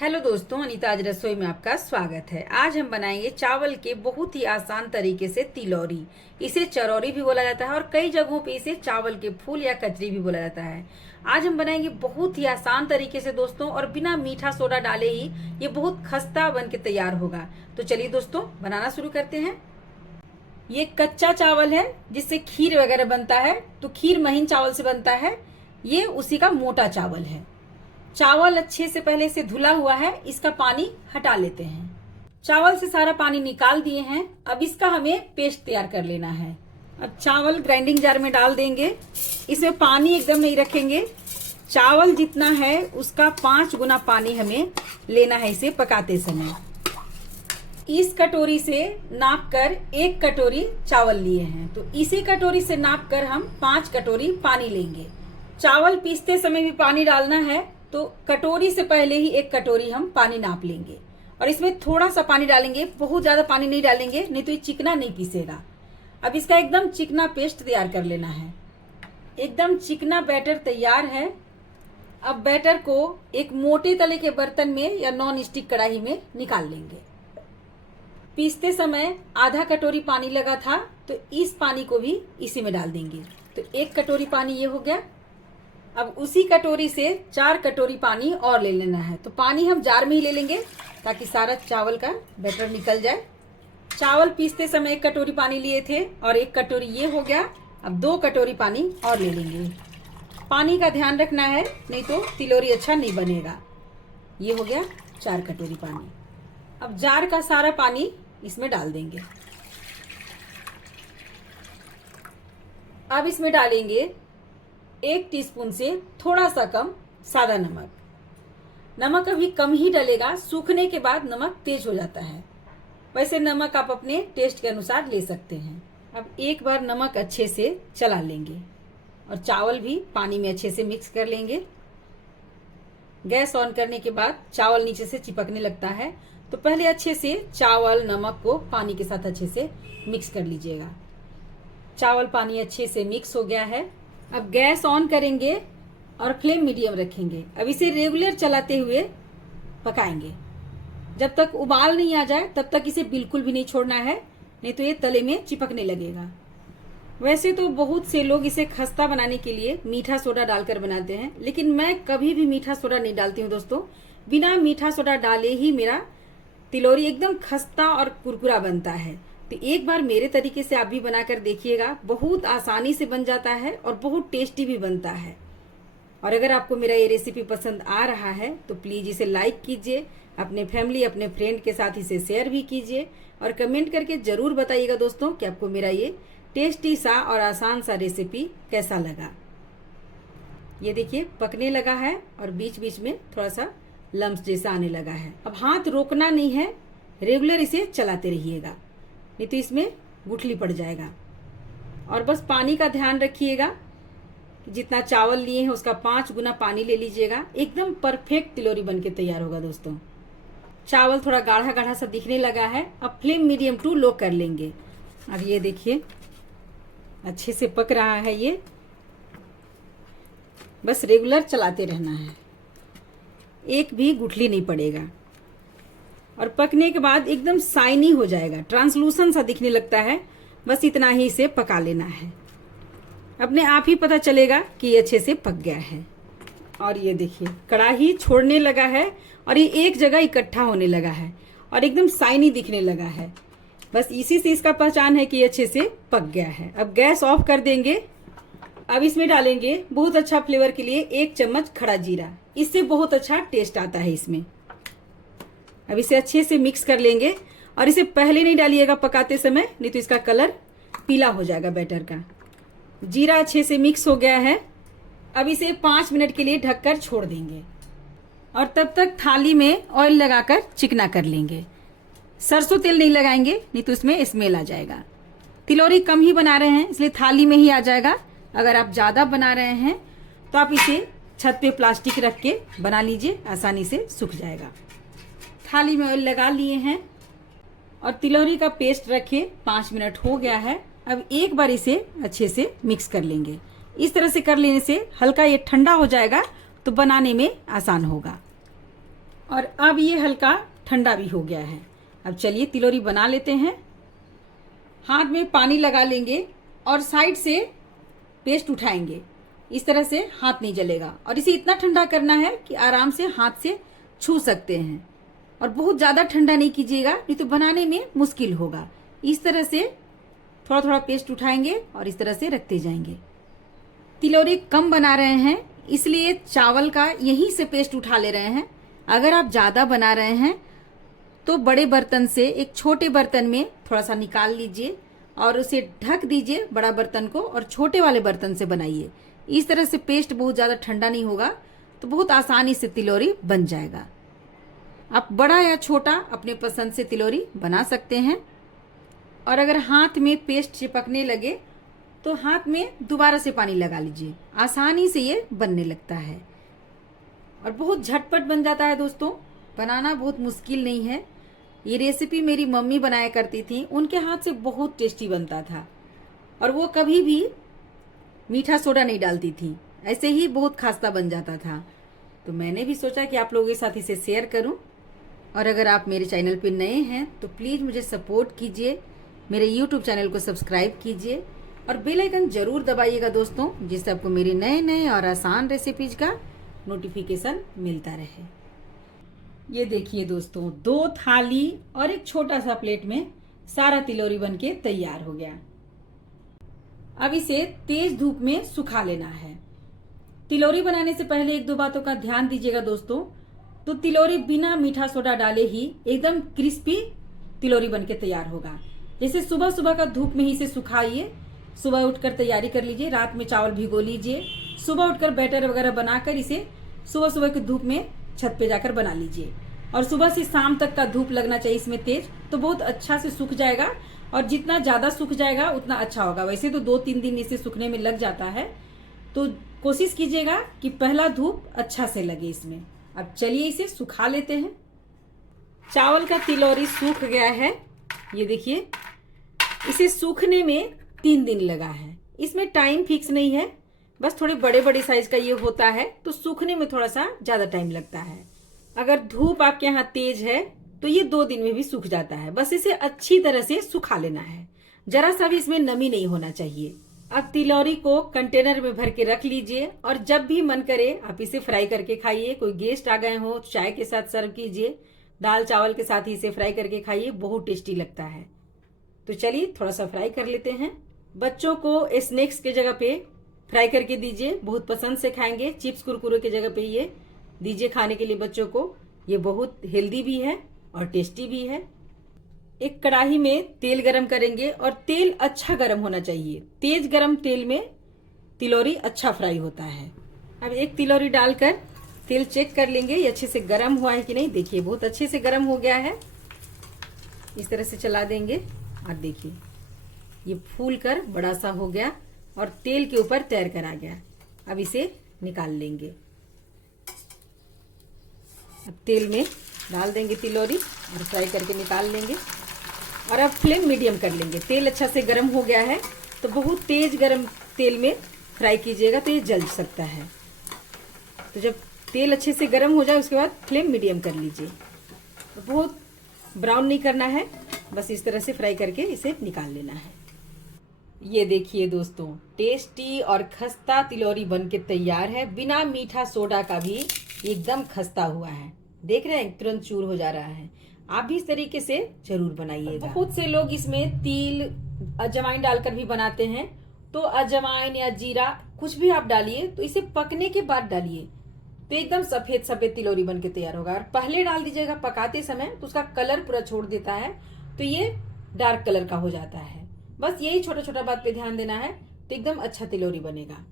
Hello दोस्तों, अनीता आज रसोई में आपका स्वागत है। आज हम बनाएंगे चावल के बहुत ही आसान तरीके से तिलौरी। इसे चरौरी भी बोला जाता है और कई जगहों पे इसे चावल के फूल या कचरी भी बोला जाता है। आज हम बनाएंगे बहुत ही आसान तरीके से दोस्तों, और बिना मीठा सोडा डाले ही ये बहुत खस्ता बन के तैयार होगा। तो चलिए दोस्तों, बनाना शुरू करते हैं। ये कच्चा चावल है जिससे खीर वगैरह बनता है, तो खीर महीन चावल से बनता है। ये उसी का मोटा चावल है। चावल अच्छे से पहले से धुला हुआ है, इसका पानी हटा लेते हैं। चावल से सारा पानी निकाल दिए हैं। अब इसका हमें पेस्ट तैयार कर लेना है। अब चावल ग्राइंडिंग जार में डाल देंगे। इसमें पानी एकदम नहीं रखेंगे। चावल जितना है उसका 5 गुना पानी हमें लेना है इसे पकाते समय। इस कटोरी से नाप कर 1 कटोरी चावल लिए हैं, तो इसी कटोरी से नाप कर हम 5 कटोरी पानी लेंगे। चावल पीसते समय भी पानी डालना है, तो कटोरी से पहले ही 1 कटोरी हम पानी नाप लेंगे। और इसमें थोड़ा सा पानी डालेंगे, बहुत ज्यादा पानी नहीं डालेंगे, नहीं तो ये चिकना नहीं पीसेगा। अब इसका एकदम चिकना पेस्ट तैयार कर लेना है। एकदम चिकना बैटर तैयार है। अब बैटर को एक मोटे तले के बर्तन में या नॉन स्टिक कढ़ाई में निकाल लेंगे। पीसते समय आधा कटोरी पानी लगा था, तो इस पानी को भी इसी में डाल देंगे। तो 1 कटोरी पानी ये हो गया। अब उसी कटोरी से 4 कटोरी पानी और ले लेना है। तो पानी हम जार में ही ले लेंगे ताकि सारा चावल का बैटर निकल जाए। चावल पीसते समय 1 कटोरी पानी लिए थे और 1 कटोरी ये हो गया। अब 2 कटोरी पानी और ले लेंगे। पानी का ध्यान रखना है, नहीं तो तिलौरी अच्छा नहीं बनेगा। ये हो गया 4 कटोरी पानी। अब जार का सारा पानी इसमें डाल देंगे। अब इसमें डालेंगे 1 टीस्पून से थोड़ा सा कम सादा नमक। नमक अभी कम ही डलेगा, सूखने के बाद नमक तेज हो जाता है। वैसे नमक आप अपने टेस्ट के अनुसार ले सकते हैं। अब एक बार नमक अच्छे से चला लेंगे और चावल भी पानी में अच्छे से मिक्स कर लेंगे। गैस ऑन करने के बाद चावल नीचे से चिपकने लगता है, तो पहले अच्छे से चावल नमक को पानी के साथ अच्छे से मिक्स कर लीजिएगा। चावल पानी अच्छे से मिक्स हो गया है। अब गैस ऑन करेंगे और फ्लेम मीडियम रखेंगे। अब इसे रेगुलर चलाते हुए पकाएंगे। जब तक उबाल नहीं आ जाए तब तक इसे बिल्कुल भी नहीं छोड़ना है, नहीं तो ये तले में चिपकने लगेगा। वैसे तो बहुत से लोग इसे खस्ता बनाने के लिए मीठा सोडा डालकर बनाते हैं, लेकिन मैं कभी भी मीठा सोडा नहीं डालती हूँ दोस्तों। बिना मीठा सोडा डाले ही मेरा तिलौरी एकदम खस्ता और कुरकुरा बनता है। तो एक बार मेरे तरीके से आप भी बनाकर देखिएगा। बहुत आसानी से बन जाता है और बहुत टेस्टी भी बनता है। और अगर आपको मेरा ये रेसिपी पसंद आ रहा है तो प्लीज इसे लाइक कीजिए, अपने फैमिली अपने फ्रेंड के साथ इसे शेयर भी कीजिए और कमेंट करके जरूर बताइएगा दोस्तों कि आपको मेरा ये टेस्टी सा और आसान सा रेसिपी कैसा लगा। ये देखिए पकने लगा है और बीच बीच में थोड़ा सा लम्स जैसा आने लगा है। अब हाथ रोकना नहीं है, रेगुलर इसे चलाते रहिएगा, नहीं तो इसमें गुठली पड़ जाएगा। और बस पानी का ध्यान रखिएगा कि जितना चावल लिए हैं उसका 5 गुना पानी ले लीजिएगा। एकदम परफेक्ट तिलौरी बनके तैयार होगा दोस्तों। चावल थोड़ा गाढ़ा गाढ़ा सा दिखने लगा है। अब फ्लेम मीडियम टू लो कर लेंगे। अब ये देखिए अच्छे से पक रहा है। ये बस रेगुलर चलाते रहना है, एक भी गुठली नहीं पड़ेगा। और पकने के बाद एकदम शाइनी हो जाएगा, ट्रांसलूसेंट सा दिखने लगता है। बस इतना ही इसे पका लेना है। अपने आप ही पता चलेगा कि ये अच्छे से पक गया है। और ये देखिए कढ़ाई छोड़ने लगा है और ये एक जगह इकट्ठा होने लगा है और एकदम शाइनी दिखने लगा है। बस इसी से इसका पहचान है कि ये अच्छे से पक गया है। अब गैस ऑफ कर देंगे। अब इसमें डालेंगे बहुत अच्छा फ्लेवर के लिए 1 चम्मच खड़ा जीरा। इससे बहुत अच्छा टेस्ट आता है इसमें। अब इसे अच्छे से मिक्स कर लेंगे और इसे पहले नहीं डालिएगा पकाते समय, नहीं तो इसका कलर पीला हो जाएगा बैटर का। जीरा अच्छे से मिक्स हो गया है। अब इसे 5 मिनट के लिए ढककर छोड़ देंगे और तब तक थाली में ऑयल लगाकर चिकना कर लेंगे। सरसों तेल नहीं लगाएंगे, नहीं तो इसमें स्मेल आ जाएगा। तिलौरी कम ही बना रहे हैं इसलिए थाली में ही आ जाएगा। अगर आप ज्यादा बना रहे हैं तो आप इसे छत पे प्लास्टिक रख के बना लीजिए, आसानी से सूख जाएगा। थाली में ऑयल लगा लिए हैं और तिलौरी का पेस्ट रखे 5 मिनट हो गया है। अब एक बार इसे अच्छे से मिक्स कर लेंगे। इस तरह से कर लेने से हल्का ये ठंडा हो जाएगा तो बनाने में आसान होगा। और अब ये हल्का ठंडा भी हो गया है। अब चलिए तिलोरी बना लेते हैं। हाथ में पानी लगा लेंगे और साइड से पेस्ट उठाएंगे। इस तरह से हाथ नहीं जलेगा और इसे इतना ठंडा करना है कि आराम से हाथ से छू सकते हैं। और बहुत ज़्यादा ठंडा नहीं कीजिएगा, नहीं तो बनाने में मुश्किल होगा। इस तरह से थोड़ा थोड़ा पेस्ट उठाएंगे और इस तरह से रखते जाएंगे। तिलोरी कम बना रहे हैं इसलिए चावल का यहीं से पेस्ट उठा ले रहे हैं। अगर आप ज़्यादा बना रहे हैं तो बड़े बर्तन से एक छोटे बर्तन में थोड़ा सा निकाल लीजिए और उसे ढक दीजिए बड़ा बर्तन को, और छोटे वाले बर्तन से बनाइए। इस तरह से पेस्ट बहुत ज़्यादा ठंडा नहीं होगा तो बहुत आसानी से तिलोरी बन जाएगा। आप बड़ा या छोटा अपने पसंद से तिलोरी बना सकते हैं। और अगर हाथ में पेस्ट चिपकने लगे तो हाथ में दोबारा से पानी लगा लीजिए, आसानी से ये बनने लगता है और बहुत झटपट बन जाता है दोस्तों। बनाना बहुत मुश्किल नहीं है। ये रेसिपी मेरी मम्मी बनाया करती थी, उनके हाथ से बहुत टेस्टी बनता था और वो कभी भी मीठा सोडा नहीं डालती थी, ऐसे ही बहुत खास्ता बन जाता था। तो मैंने भी सोचा कि आप लोगों के साथ इसे शेयर करूं। और अगर आप मेरे चैनल पर नए हैं तो प्लीज़ मुझे सपोर्ट कीजिए, मेरे YouTube चैनल को सब्सक्राइब कीजिए और बेल आइकन जरूर दबाइएगा दोस्तों, जिससे आपको मेरे नए नए और आसान रेसिपीज का नोटिफिकेशन मिलता रहे। ये देखिए दोस्तों, 2 थाली और एक छोटा सा प्लेट में सारा तिलोरी बनके तैयार हो गया। अब इसे तेज धूप में सुखा लेना है। तिलोरी बनाने से पहले 1-2 बातों का ध्यान दीजिएगा दोस्तों। तो तिलोरी बिना मीठा सोडा डाले ही एकदम क्रिस्पी तिलोरी बनके तैयार होगा। जैसे सुबह सुबह का धूप में ही इसे सुखाइए। सुबह उठकर तैयारी कर लीजिए, रात में चावल भिगो लीजिए, सुबह उठकर बैटर वगैरह बनाकर इसे सुबह सुबह की धूप में छत पे जाकर बना लीजिए। और सुबह से शाम तक का धूप लगना चाहिए इसमें तेज, तो बहुत अच्छा से सूख जाएगा। और जितना ज्यादा सूख जाएगा उतना अच्छा होगा। वैसे तो 2-3 दिन इसे सूखने में लग जाता है, तो कोशिश कीजिएगा कि पहला धूप अच्छा से लगे इसमें। अब चलिए इसे सुखा लेते हैं। चावल का तिलोरी सूख गया है, ये देखिए। इसे सूखने में 3 दिन लगा है। इसमें टाइम फिक्स नहीं है, बस थोड़े बड़े बड़े साइज का ये होता है तो सूखने में थोड़ा सा ज्यादा टाइम लगता है। अगर धूप आपके यहाँ तेज है तो ये 2 दिन में भी सूख जाता है। बस इसे अच्छी तरह से सुखा लेना है, जरा सा भी इसमें नमी नहीं होना चाहिए। अब तिलोरी को कंटेनर में भर के रख लीजिए और जब भी मन करे आप इसे फ्राई करके खाइए। कोई गेस्ट आ गए हो, चाय के साथ सर्व कीजिए, दाल चावल के साथ ही इसे फ्राई करके खाइए, बहुत टेस्टी लगता है। तो चलिए थोड़ा सा फ्राई कर लेते हैं। बच्चों को स्नैक्स के जगह पे फ्राई करके दीजिए, बहुत पसंद से खाएंगे। चिप्स कुरकुरे की जगह पे ये दीजिए खाने के लिए बच्चों को। ये बहुत हेल्दी भी है और टेस्टी भी है। एक कढ़ाई में तेल गरम करेंगे और तेल अच्छा गरम होना चाहिए। तेज गरम तेल में तिलोरी अच्छा फ्राई होता है। अब एक तिलोरी डालकर तेल चेक कर लेंगे ये अच्छे से गरम हुआ है कि नहीं। देखिए बहुत अच्छे से गरम हो गया है। इस तरह से चला देंगे और देखिए ये फूल कर बड़ा सा हो गया और तेल के ऊपर तैर कर आ गया। अब इसे निकाल लेंगे। अब तेल में डाल देंगे तिलोरी और फ्राई करके निकाल लेंगे। और अब फ्लेम मीडियम कर लेंगे। तेल अच्छा से गर्म हो गया है, तो बहुत तेज गर्म तेल में फ्राई कीजिएगा तो ये जल सकता है। तो जब तेल अच्छे से गर्म हो जाए उसके बाद फ्लेम मीडियम कर लीजिए। तो बहुत ब्राउन नहीं करना है, बस इस तरह से फ्राई करके इसे निकाल लेना है। ये देखिए दोस्तों, टेस्टी और खस्ता तिलोरी बनके तैयार है। बिना मीठा सोडा का भी एकदम खस्ता हुआ है। देख रहे हैं तुरंत चूर हो जा रहा है। आप भी इस तरीके से जरूर बनाइएगा। बहुत से लोग इसमें तिल अजवाइन डालकर भी बनाते हैं, तो अजवाइन या जीरा कुछ भी आप डालिए, तो इसे पकने के बाद डालिए तो एकदम सफेद सफेद तिलोरी बनके तैयार होगा। और पहले डाल दीजिएगा पकाते समय तो उसका कलर पूरा छोड़ देता है, तो ये डार्क कलर का हो जाता है। बस यही छोटा छोटा बात पे ध्यान देना है तो एकदम अच्छा तिलोरी बनेगा।